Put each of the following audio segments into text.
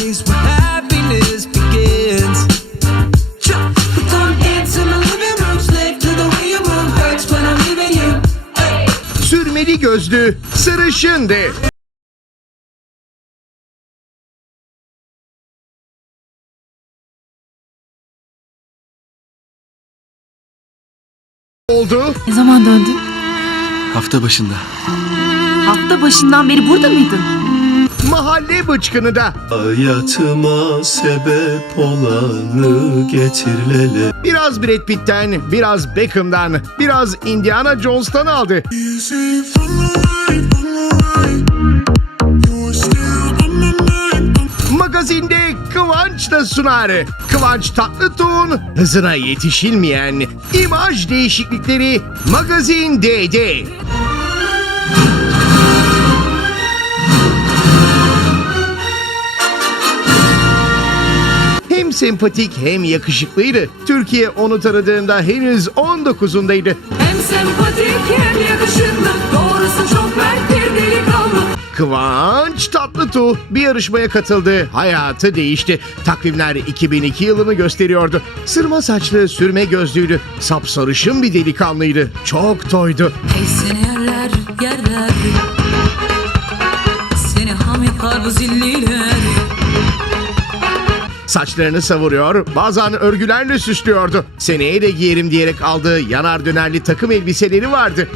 place where happiness begins. Jump, come dance in my living room, slave to the way you move. Hurts when I'm leaving you. Hey. Sürmeli gözlü, sarışındı. oldu. Ne zaman döndün? Hafta başında. Hafta başından beri burada mıydın? Mahalle bıçkını da Hayatıma sebep olanı getirlele. biraz Brad Pitt'ten, biraz Beckham'dan, biraz Indiana Jones'tan aldı. Magazinde Kıvanç da sunar. Kıvanç Tatlıtuğ'un hızına yetişilmeyen imaj değişiklikleri Magazin D'de. Hem sempatik hem yakışıklıydı. Türkiye onu tanıdığında henüz 19'undaydı. Hem sempatik hem yakışıklı. Doğrusu çok mert bir delikanlı. Kıvanç Tatlıtuğ bir yarışmaya katıldı. Hayatı değişti. Takvimler 2002 yılını gösteriyordu. Sırma saçlı, sürme gözlüydü. Sapsarışın bir delikanlıydı. Çok toydu. Hey seni yerler yerler Seni ham yapar bu zilliler Saçlarını savuruyor, bazen örgülerle süslüyordu. Seneye de giyerim diyerek aldığı yanar dönerli takım elbiseleri vardı.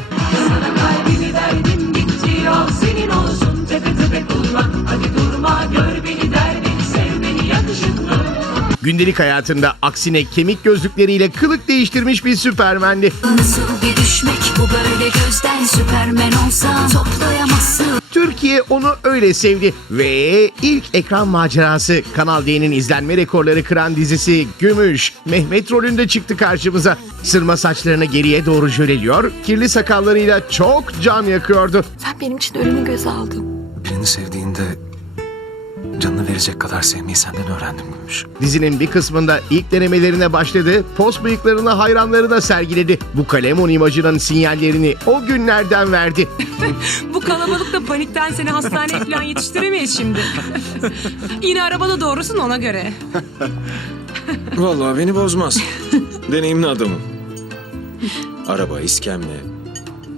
Gündelik hayatında aksine kemik gözlükleriyle kılık değiştirmiş bir süpermendi. Nasıl bir düşmek bu böyle gözden Süpermen olsan toplayamazsın Türkiye onu öyle sevdi ve ilk ekran macerası Kanal D'nin izlenme rekorları kıran dizisi Gümüş Mehmet rolünde çıktı karşımıza. Sırma saçlarını geriye doğru jöleliyor, kirli sakallarıyla çok can yakıyordu. Sen benim için ölümü göze aldın. Birini sevdiğinde canını verecek kadar sevmeyi senden öğrendim Gümüş. Dizinin bir kısmında ilk denemelerine başladı, post bıyıklarını hayranlarına sergiledi. Bu kalemon imajının sinyallerini o günlerden verdi. Bu kalabalıkta panikten seni hastaneye falan yetiştiremeyiz şimdi. Yine arabada doğrusun ona göre. Vallahi beni bozmaz. Deneyimli adamım. Araba, iskemle.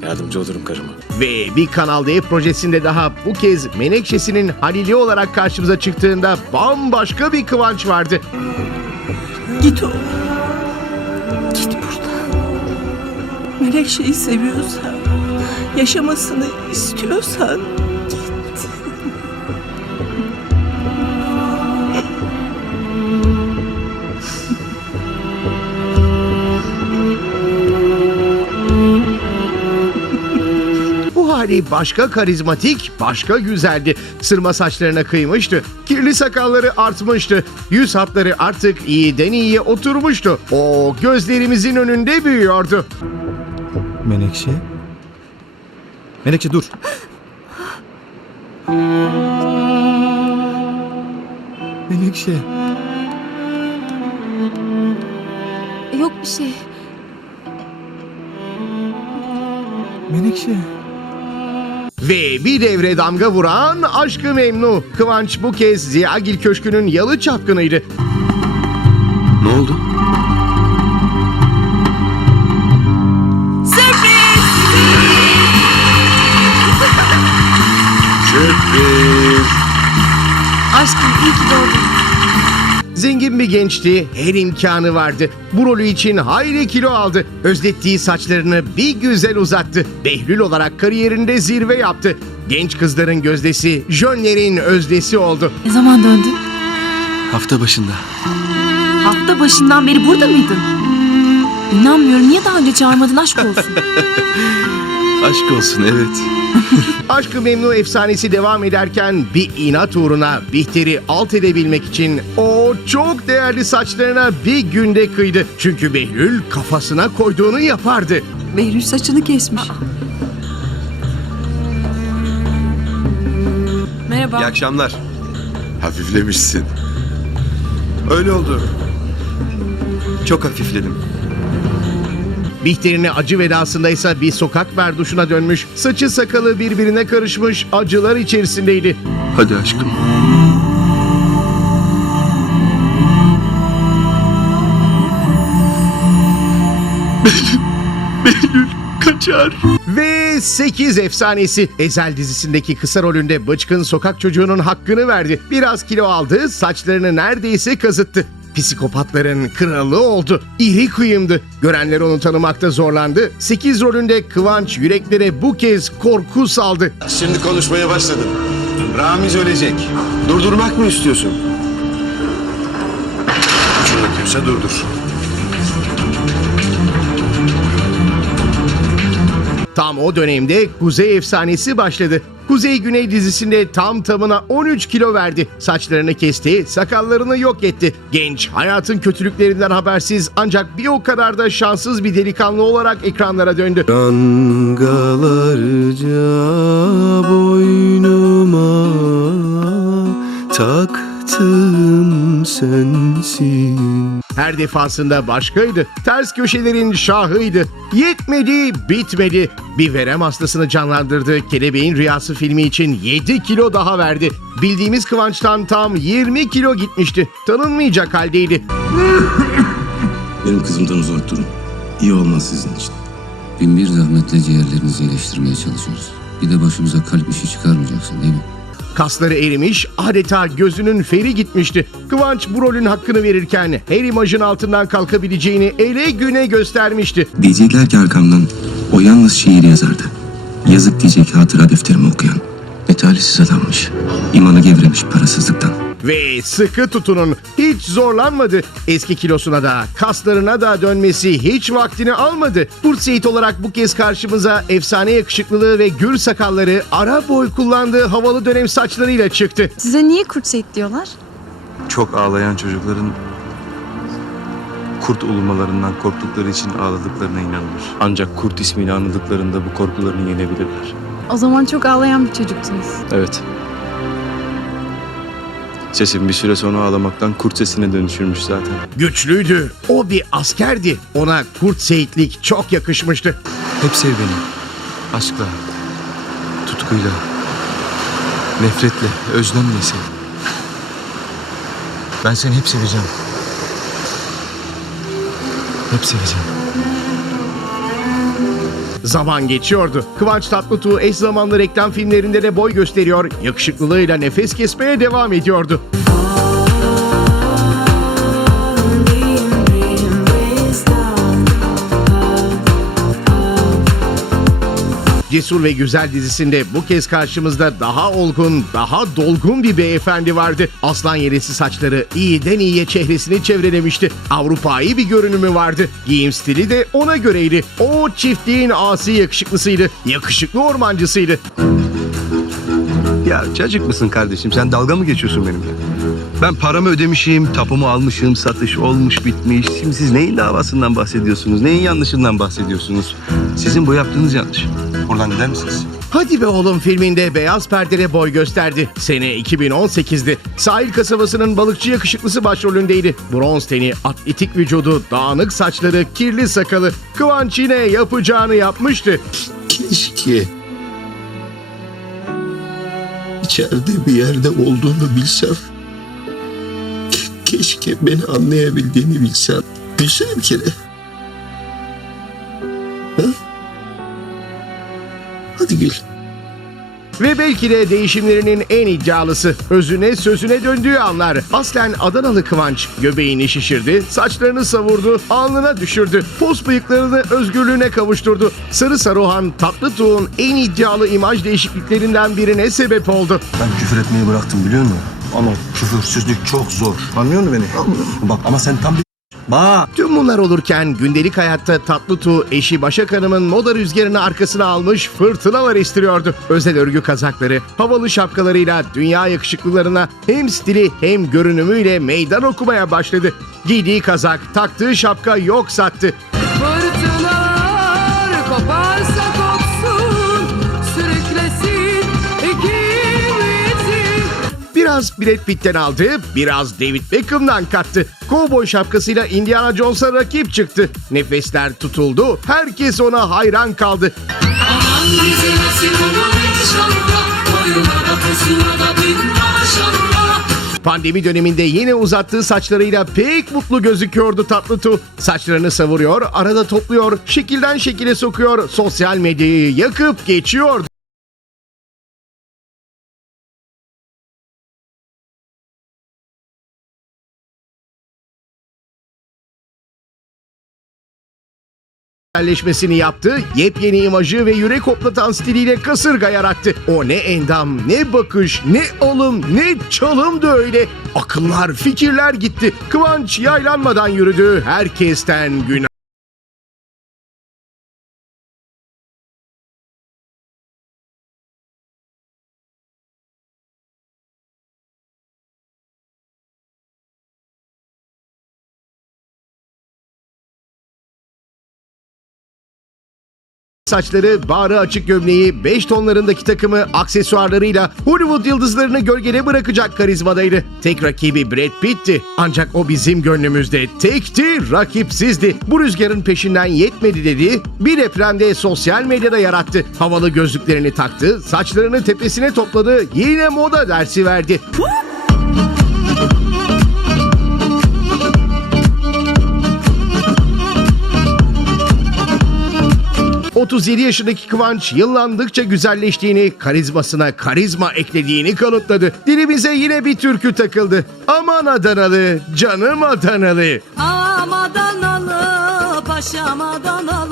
Yardımcı olurum karıma. Ve bir Kanal D projesinde daha bu kez Menekşe'sinin Halili olarak karşımıza çıktığında bambaşka bir kıvanç vardı. Git oğlum. Git buradan. Menekşe'yi seviyorsan, yaşamasını istiyorsan hali başka karizmatik, başka güzeldi. Sırma saçlarına kıymıştı. Kirli sakalları artmıştı. Yüz hatları artık iyiden iyiye oturmuştu. O gözlerimizin önünde büyüyordu. Menekşe? Menekşe dur. Menekşe. Yok bir şey. Menekşe. Ve bir devre damga vuran Aşkı Memnu. Kıvanç bu kez Ziyagil Köşkü'nün yalı çapkınıydı. Ne oldu? Aşkım iyi ki doğdun. Zengin bir gençti, her imkanı vardı. Bu rolü için hayli kilo aldı. Özlettiği saçlarını bir güzel uzattı. Behlül olarak kariyerinde zirve yaptı. Genç kızların gözdesi, jönlerin özdesi oldu. Ne zaman döndün? Hafta başında. Hafta başından beri burada mıydın? İnanmıyorum. Niye daha önce çağırmadın aşk olsun? Aşk olsun evet. Aşkı Memnu efsanesi devam ederken bir inat uğruna Bihter'i alt edebilmek için o çok değerli saçlarına bir günde kıydı. Çünkü Behlül kafasına koyduğunu yapardı. Behlül saçını kesmiş. Merhaba. İyi akşamlar. Hafiflemişsin. Öyle oldu. Çok hafifledim. Bihter'in acı vedasında ise bir sokak berduşuna dönmüş, saçı sakalı birbirine karışmış acılar içerisindeydi. Hadi aşkım. Behlül kaçar. Ve 8 efsanesi Ezel dizisindeki kısa rolünde bıçkın sokak çocuğunun hakkını verdi. Biraz kilo aldı, saçlarını neredeyse kazıttı. Psikopatların kralı oldu. İri kıyımdı. Görenler onu tanımakta zorlandı. 8 rolünde Kıvanç yüreklere bu kez korku saldı. Şimdi konuşmaya başladın. Ramiz ölecek. Durdurmak mı istiyorsun? Gücün yetiyorsa durdur. Tam o dönemde Kuzey efsanesi başladı. Kuzey Güney dizisinde tam tamına 13 kilo verdi. Saçlarını kesti, sakallarını yok etti. Genç, hayatın kötülüklerinden habersiz ancak bir o kadar da şanssız bir delikanlı olarak ekranlara döndü. Rangalarca boynuma taktım sensin. Her defasında başkaydı. Ters köşelerin şahıydı. Yetmedi, bitmedi. Bir verem hastasını canlandırdı. Kelebeğin Rüyası filmi için 7 kilo daha verdi. Bildiğimiz Kıvanç'tan tam 20 kilo gitmişti. Tanınmayacak haldeydi. Benim kızımdan uzak durun. İyi olmaz sizin için. Bin bir zahmetle ciğerlerinizi iyileştirmeye çalışıyoruz. Bir de başımıza kalp işi çıkarmayacaksın değil mi? Kasları erimiş, adeta gözünün feri gitmişti. Kıvanç bu rolün hakkını verirken her imajın altından kalkabileceğini ele güne göstermişti. Diyecekler ki arkamdan o yalnız şiir yazardı. Yazık diyecek hatıra defterimi okuyan. Ne talihsiz adammış. İmanı gevremiş parasızlıktan. Ve sıkı tutunun hiç zorlanmadı. Eski kilosuna da kaslarına da dönmesi hiç vaktini almadı. Kurt Seyit olarak bu kez karşımıza efsane yakışıklılığı ve gür sakalları ara boy kullandığı havalı dönem saçlarıyla çıktı. Size niye Kurt Seyit diyorlar? Çok ağlayan çocukların kurt ulumalarından korktukları için ağladıklarına inanılır. Ancak kurt ismini anıldıklarında bu korkularını yenebilirler. O zaman çok ağlayan bir çocuktunuz. Evet. Sesim bir süre sonra ağlamaktan kurt sesine dönüşürmüş zaten. Güçlüydü. O bir askerdi. Ona Kurt Seyitlik çok yakışmıştı. Hep sev beni. Aşkla, tutkuyla, nefretle, özlemle sev. Ben seni hep seveceğim. Hep seveceğim. Zaman geçiyordu. Kıvanç Tatlıtuğ eş zamanlı reklam filmlerinde de boy gösteriyor, yakışıklılığıyla nefes kesmeye devam ediyordu. Cesur ve Güzel dizisinde bu kez karşımızda daha olgun, daha dolgun bir beyefendi vardı. Aslan yeresi saçları iyiden iyiye çehresini çevrelemişti. Avrupa'yı bir görünümü vardı. Giyim stili de ona göreydi. O çiftliğin asi yakışıklısıydı. Yakışıklı ormancısıydı. Ya cacık mısın kardeşim? Sen dalga mı geçiyorsun benimle? Ben paramı ödemişim, tapumu almışım, satış olmuş bitmiş. Şimdi siz neyin davasından bahsediyorsunuz? Neyin yanlışından bahsediyorsunuz? Sizin bu yaptığınız yanlış. Buradan gider misiniz? Hadi be oğlum filminde beyaz perdede boy gösterdi. Sene 2018'di. Sahil kasabasının balıkçı yakışıklısı başrolündeydi. Bronz teni, atletik vücudu, dağınık saçları, kirli sakalı. Kıvanç yine yapacağını yapmıştı. Keşke içeride bir yerde olduğunu bilsem. Keşke beni anlayabildiğini bilsem. Gülsene bir kere. Ha? Hadi gül. Ve belki de değişimlerinin en iddialısı. Özüne sözüne döndüğü anlar. Aslen Adanalı Kıvanç göbeğini şişirdi, saçlarını savurdu, alnına düşürdü. Pos bıyıklarını özgürlüğüne kavuşturdu. Sarı Saruhan tatlı tuğun en iddialı imaj değişikliklerinden birine sebep oldu. Ben küfür etmeyi bıraktım biliyor musun? Ama küfürsüzlük çok zor. Anlıyor musun beni? Anlıyorum. Bak ama sen tam bir... Bak. Tüm bunlar olurken gündelik hayatta Tatlıtuğ eşi Başak Hanım'ın moda rüzgarını arkasına almış fırtınalar estiriyordu. Özel örgü kazakları, havalı şapkalarıyla dünya yakışıklılarına hem stili hem görünümüyle meydan okumaya başladı. Giydiği kazak, taktığı şapka yok sattı. Biraz Brad Pitt'ten aldı, biraz David Beckham'dan kattı. Kovboy şapkasıyla Indiana Jones'a rakip çıktı. Nefesler tutuldu, herkes ona hayran kaldı. Pandemi döneminde yine uzattığı saçlarıyla pek mutlu gözüküyordu Tatlıtuğ. Saçlarını savuruyor, arada topluyor, şekilden şekile sokuyor, sosyal medyayı yakıp geçiyordu. Yerleşmesini yaptı. Yepyeni imajı ve yürek hoplatan stiliyle kasırga yarattı. O ne endam, ne bakış, ne alım, ne çalımdı öyle. Akıllar, fikirler gitti. Kıvanç yaylanmadan yürüdü. Herkesten günah. Saçları, bağrı açık gömleği, 5 tonlarındaki takımı, aksesuarlarıyla Hollywood yıldızlarını gölgede bırakacak karizmadaydı. Tek rakibi Brad Pitt'ti. Ancak o bizim gönlümüzde tekti, rakipsizdi. Bu rüzgarın peşinden yetmedi dedi. Bir depremde sosyal medyada yarattı. Havalı gözlüklerini taktı, saçlarını tepesine topladı, yine moda dersi verdi. ...37 yaşındaki Kıvanç yıllandıkça güzelleştiğini... ...karizmasına karizma eklediğini kanıtladı. Dilimize yine bir türkü takıldı. Aman Adanalı, canım Adanalı. Aman Adanalı, paşam Adanalı